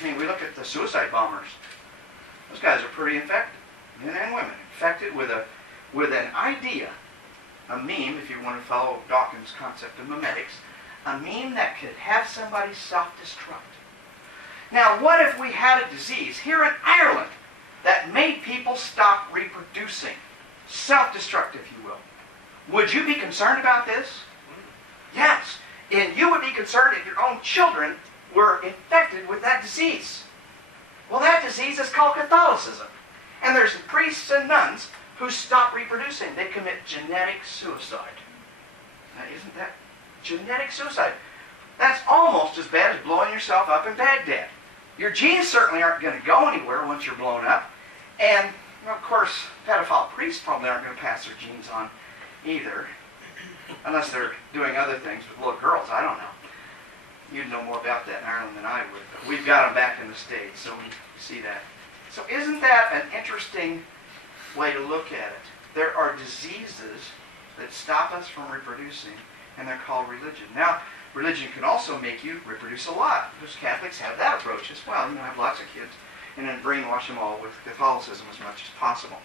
I mean, we look at the suicide bombers. Those guys are pretty infected, men and women, infected with an idea, a meme, if you want to follow Dawkins' concept of memetics, a meme that could have somebody self-destruct. Now, what if we had a disease here in Ireland that made people stop reproducing? Self-destruct, if you will. Would you be concerned about this? Yes. And you would be concerned if your own children were infected with that disease. Well, that disease is called Catholicism. And there's priests and nuns who stop reproducing. They commit genetic suicide. Now, isn't that genetic suicide? That's almost as bad as blowing yourself up in Baghdad. Your genes certainly aren't going to go anywhere once you're blown up. And, of course, pedophile priests probably aren't going to pass their genes on either. Unless they're doing other things with little girls. I don't know. You'd know more about that in Ireland than I would. But we've got them back in the States, so we see that. So isn't that an interesting way to look at it? There are diseases that stop us from reproducing, and they're called religion. Now, religion can also make you reproduce a lot, because Catholics have that approach as well. You know, have lots of kids, and then brainwash them all with Catholicism as much as possible.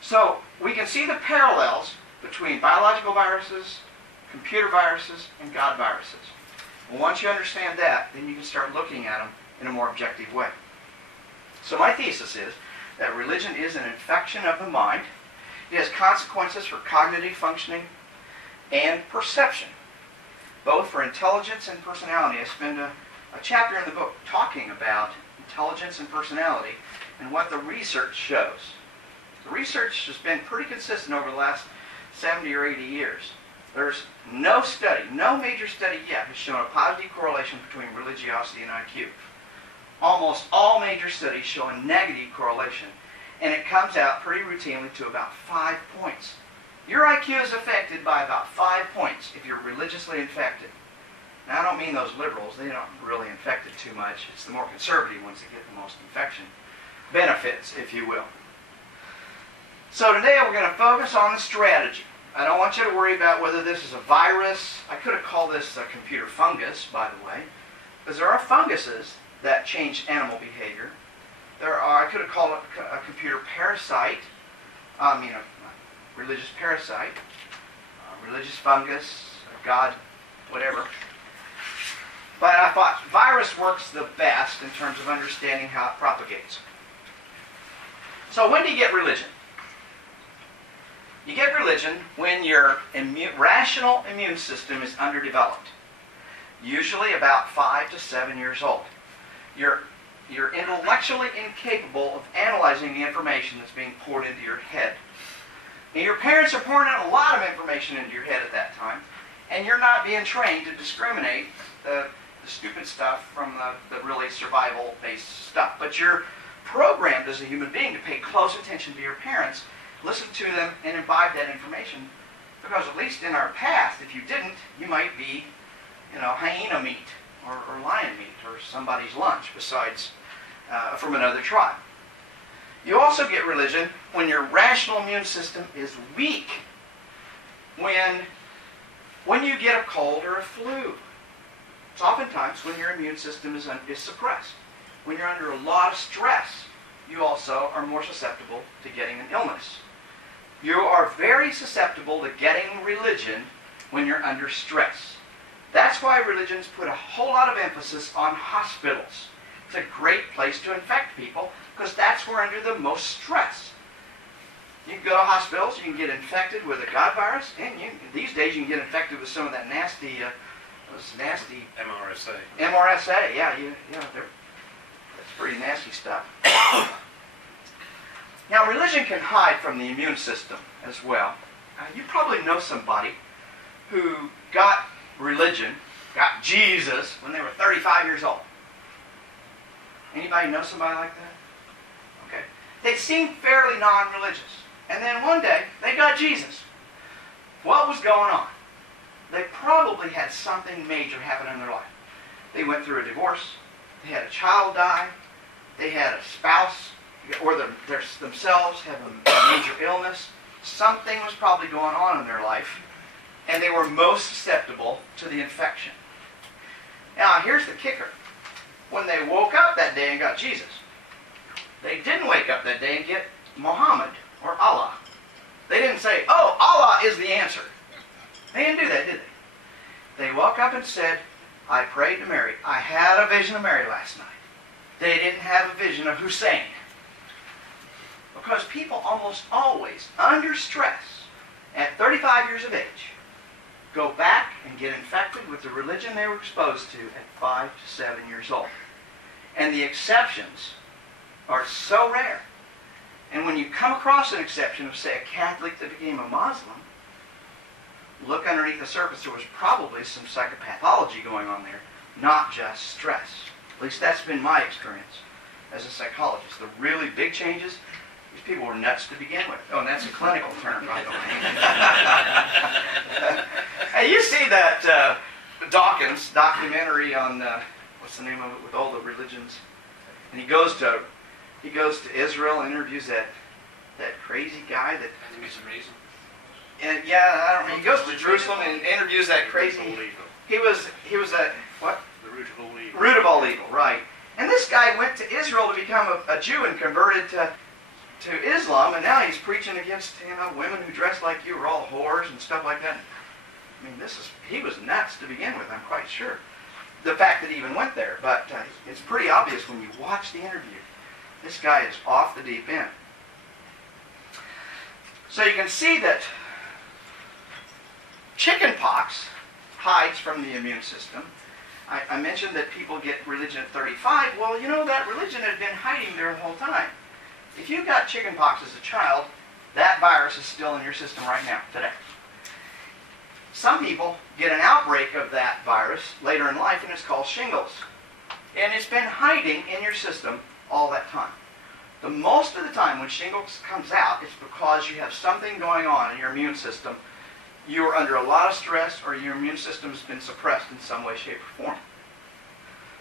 So we can see the parallels between biological viruses, computer viruses, and God viruses. Well, once you understand that, then you can start looking at them in a more objective way. So my thesis is that religion is an infection of the mind. It has consequences for cognitive functioning and perception, both for intelligence and personality. I spend a chapter in the book talking about intelligence and personality and what the research shows. The research has been pretty consistent over the last 70 or 80 years. There's no study, no major study yet has shown a positive correlation between religiosity and IQ. Almost all major studies show a negative correlation, and it comes out pretty routinely to about 5 points. Your IQ is affected by about 5 points if you're religiously infected. Now, I don't mean those liberals. They don't really infect it too much. It's the more conservative ones that get the most infection benefits, if you will. So today we're going to focus on the strategy. I don't want you to worry about whether this is a virus. I could have called this a computer fungus, by the way, because there are funguses that change animal behavior. I could have called it a computer parasite, a religious parasite, a religious fungus, a god, whatever. But I thought virus works the best in terms of understanding how it propagates. So when do you get religion? You get religion when your rational immune system is underdeveloped, usually about 5 to 7 years old. You're intellectually incapable of analyzing the information that's being poured into your head. And your parents are pouring in a lot of information into your head at that time, and you're not being trained to discriminate the stupid stuff from the really survival-based stuff. But you're programmed as a human being to pay close attention to your parents, listen to them, and imbibe that information. Because at least in our past, if you didn't, you might be, hyena meat or lion meat or somebody's lunch besides from another tribe. You also get religion when your rational immune system is weak. When you get a cold or a flu. It's oftentimes when your immune system is suppressed. When you're under a lot of stress, you also are more susceptible to getting an illness. You are very susceptible to getting religion when you're under stress. That's why religions put a whole lot of emphasis on hospitals. It's a great place to infect people because that's where under the most stress. You can go to hospitals, you can get infected with a God virus, and these days you can get infected with some of that nasty MRSA. MRSA, that's pretty nasty stuff. Now, religion can hide from the immune system as well. You probably know somebody who got religion, got Jesus, when they were 35 years old. Anybody know somebody like that? Okay. They seemed fairly non-religious. And then one day, they got Jesus. What was going on? They probably had something major happen in their life. They went through a divorce. They had a child die. They had a spouse or themselves have a major illness. Something was probably going on in their life, and they were most susceptible to the infection. Now, here's the kicker. when they woke up that day and got Jesus. They didn't wake up that day and get Muhammad or Allah. They didn't say, oh, Allah is the answer. They didn't do that, did they? They woke up and said, I prayed to Mary. I had a vision of Mary last night. They didn't have a vision of Hussein. Because people almost always, under stress, at 35 years of age, go back and get infected with the religion they were exposed to at 5 to 7 years old. And the exceptions are so rare. And when you come across an exception of, say, a Catholic that became a Muslim, look underneath the surface. There was probably some psychopathology going on there, not just stress. At least that's been my experience as a psychologist. The really big changes, these people were nuts to begin with. Oh, and that's a clinical term, by the way. Hey, you see that Dawkins documentary on, what's the name of it, with all the religions? And he goes to Israel and interviews that crazy guy that... I think it's amazing. And yeah, I don't know. He goes to Jerusalem and interviews that crazy... He was a... What? The root of all evil. Root of all evil, right. And this guy went to Israel to become a Jew and converted to Islam, and now he's preaching against, women who dress like you are all whores and stuff like that. I mean, he was nuts to begin with, I'm quite sure. The fact that he even went there. But it's pretty obvious when you watch the interview. This guy is off the deep end. So you can see that chickenpox hides from the immune system. I mentioned that people get religion at 35. Well, that religion had been hiding there the whole time. If you got chickenpox as a child, that virus is still in your system right now, today. Some people get an outbreak of that virus later in life, and it's called shingles. And it's been hiding in your system all that time. The most of the time when shingles comes out, it's because you have something going on in your immune system. You are under a lot of stress, or your immune system has been suppressed in some way, shape, or form.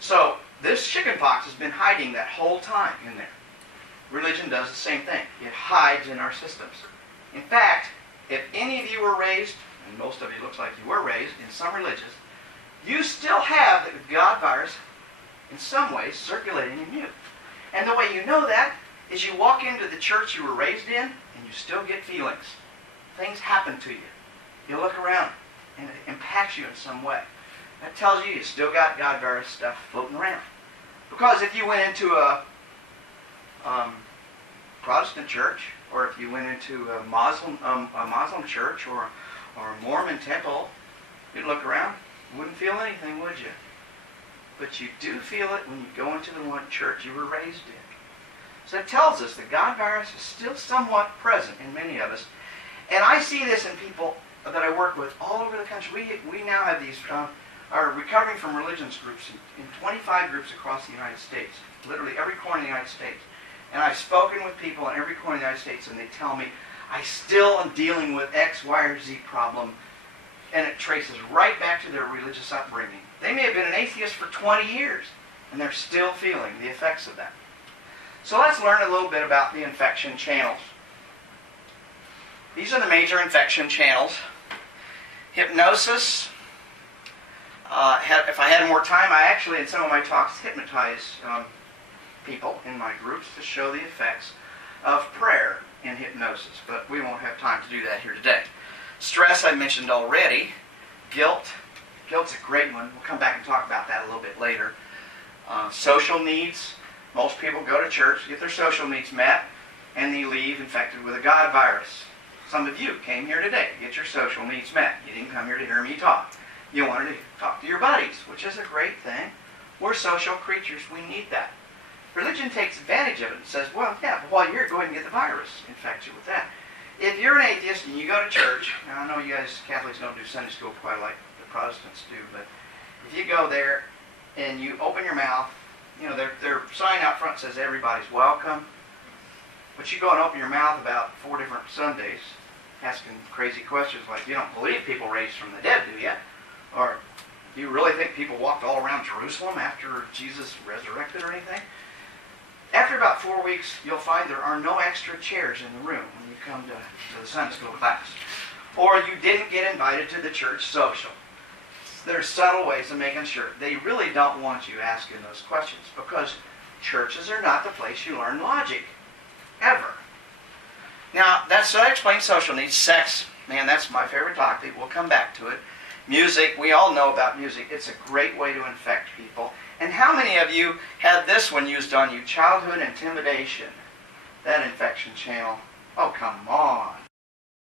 So this chickenpox has been hiding that whole time in there. Religion does the same thing. It hides in our systems. In fact, if any of you were raised, and most of you looks like you were raised in some religions, you still have the God virus in some ways circulating in you. And the way you know that is you walk into the church you were raised in and you still get feelings. Things happen to you. You look around and it impacts you in some way. That tells you still got God virus stuff floating around. Because if you went into a Protestant church, or if you went into a Muslim church or a Mormon temple, you'd look around, you wouldn't feel anything, would you? But you do feel it when you go into the one church you were raised in. So it tells us the God virus is still somewhat present in many of us. And I see this in people that I work with all over the country. We now have these, are recovering from religions groups in 25 groups across the United States. Literally every corner of the United States. And I've spoken with people in every corner of the United States, and they tell me, I still am dealing with X, Y, or Z problem, and it traces right back to their religious upbringing. They may have been an atheist for 20 years, and they're still feeling the effects of that. So let's learn a little bit about the infection channels. These are the major infection channels. Hypnosis. If I had more time, I actually, in some of my talks, hypnotize people in my groups to show the effects of prayer in hypnosis. But we won't have time to do that here today. Stress, I mentioned already. Guilt. Guilt's a great one. We'll come back and talk about that a little bit later. Social needs. Most people go to church to get their social needs met, and they leave infected with a God virus. Some of you came here today to get your social needs met. You didn't come here to hear me talk. You wanted to talk to your buddies, which is a great thing. We're social creatures. We need that. Religion takes advantage of it and says, well, yeah, but while you're here, go ahead and get the virus. Infect you with that. If you're an atheist and you go to church, now I know you guys, Catholics, don't do Sunday school quite like the Protestants do, but if you go there and you open your mouth, their sign out front says everybody's welcome, but you go and open your mouth about 4 different Sundays asking crazy questions like, you don't believe people raised from the dead, do you? Or do you really think people walked all around Jerusalem after Jesus resurrected or anything? After about 4 weeks, you'll find there are no extra chairs in the room when you come to the Sunday school class. Or you didn't get invited to the church social. There are subtle ways of making sure. They really don't want you asking those questions because churches are not the place you learn logic. Ever. Now, so that explains social needs. Sex, man, that's my favorite topic. We'll come back to it. Music, we all know about music. It's a great way to infect people. And how many of you had this one used on you? Childhood intimidation. That infection channel. Oh, come on.